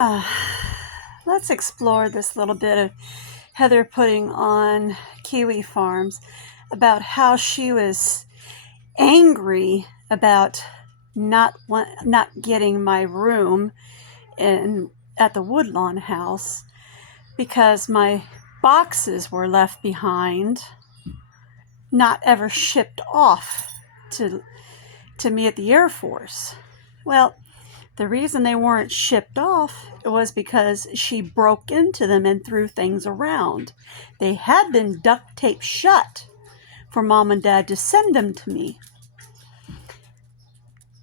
Uh, let's explore this little bit of Heather putting on Kiwi Farms about how she was angry about not getting my room at the Woodlawn house because my boxes were left behind, not ever shipped off to me at the Air Force. Well, the reason they weren't shipped off was because she broke into them and threw things around. They had been duct taped shut for Mom and Dad to send them to me.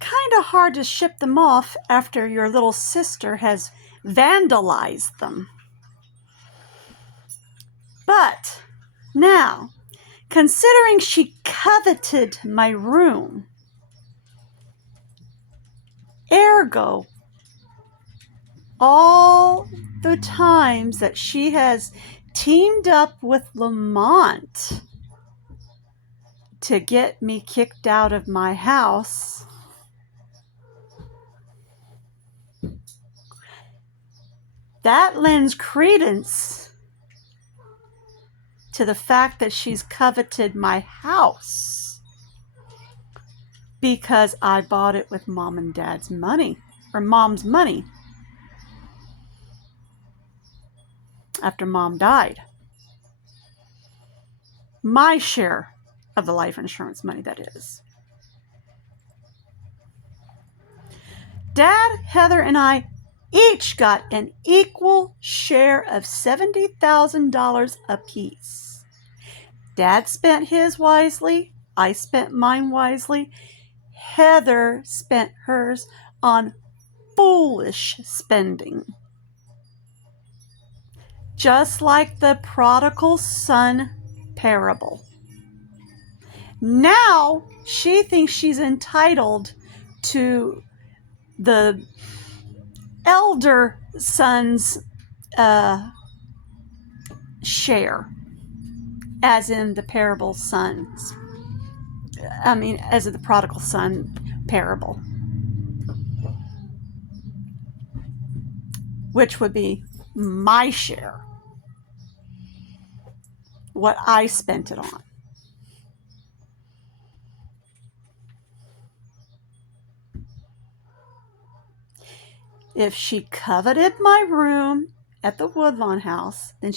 Kind of hard to ship them off after your little sister has vandalized them. But now, considering she coveted my room, ergo, all the times that she has teamed up with Lamont to get me kicked out of my house, that lends credence to the fact that she's coveted my house because I bought it with Mom and Dad's money, or Mom's money, after Mom died. My share of the life insurance money, that is. Dad, Heather, and I each got an equal share of $70,000 apiece. Dad spent his wisely. I spent mine wisely. Heather spent hers on foolish spending. Just like the prodigal son parable. Now she thinks she's entitled to the elder son's share, as in the parable sons. As in the prodigal son parable, which would be my share, what I spent it on. If she coveted my room at the Woodlawn house, then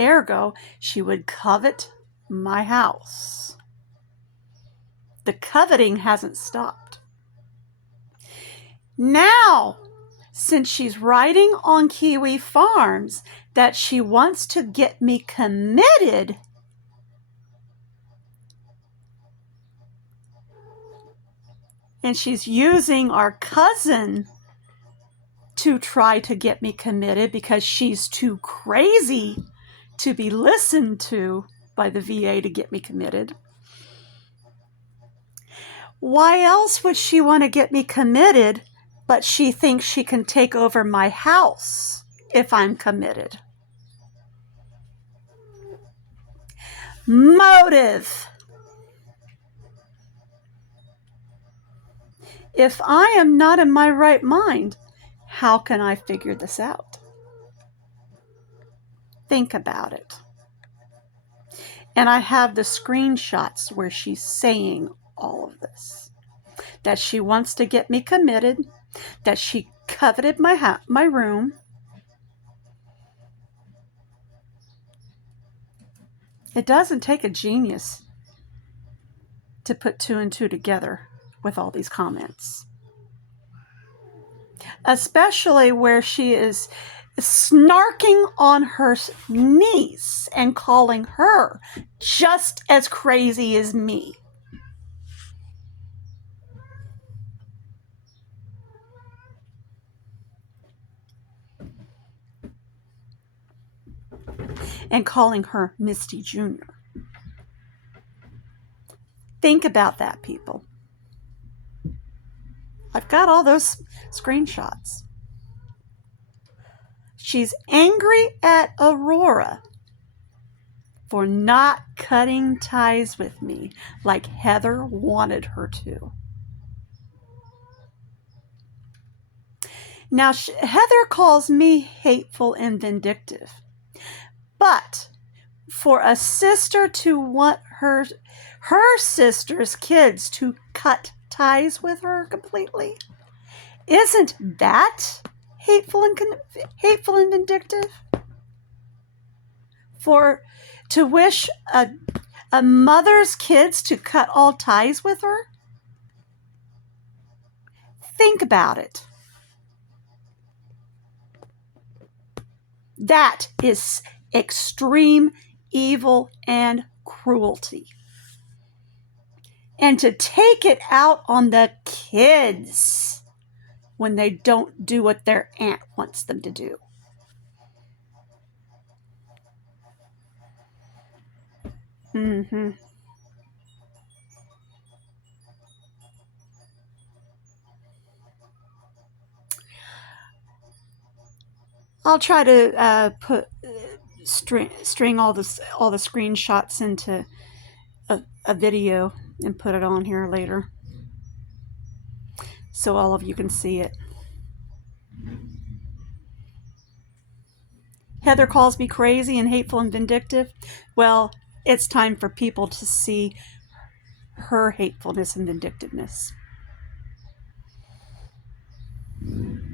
ergo, she would covet my house. The coveting hasn't stopped. Now, since she's writing on Kiwi Farms that she wants to get me committed, and she's using our cousin to try to get me committed because she's too crazy to be listened to by the VA to get me committed. Why else would she want to get me committed, but she thinks she can take over my house if I'm committed? Motive. If I am not in my right mind, how can I figure this out? Think about it. And I have the screenshots where she's saying all of this. That she wants to get me committed, that she coveted my room. It doesn't take a genius to put two and two together with all these comments. Especially where she is snarking on her niece and calling her just as crazy as me. And calling her Misty Jr. Think about that, people. I've got all those screenshots. She's angry at Aurora for not cutting ties with me like Heather wanted her to. Now, Heather calls me hateful and vindictive, but for a sister to want her sister's kids to cut ties with her completely, isn't that hateful and vindictive? To wish a mother's kids to cut all ties with her? Think about it. That is extreme evil and cruelty. And to take it out on the kids when they don't do what their aunt wants them to do. Mm-hmm. I'll try to string all the screenshots into a video and put it on here later so all of you can see it. Heather calls me crazy and hateful and vindictive. Well, it's time for people to see her hatefulness and vindictiveness.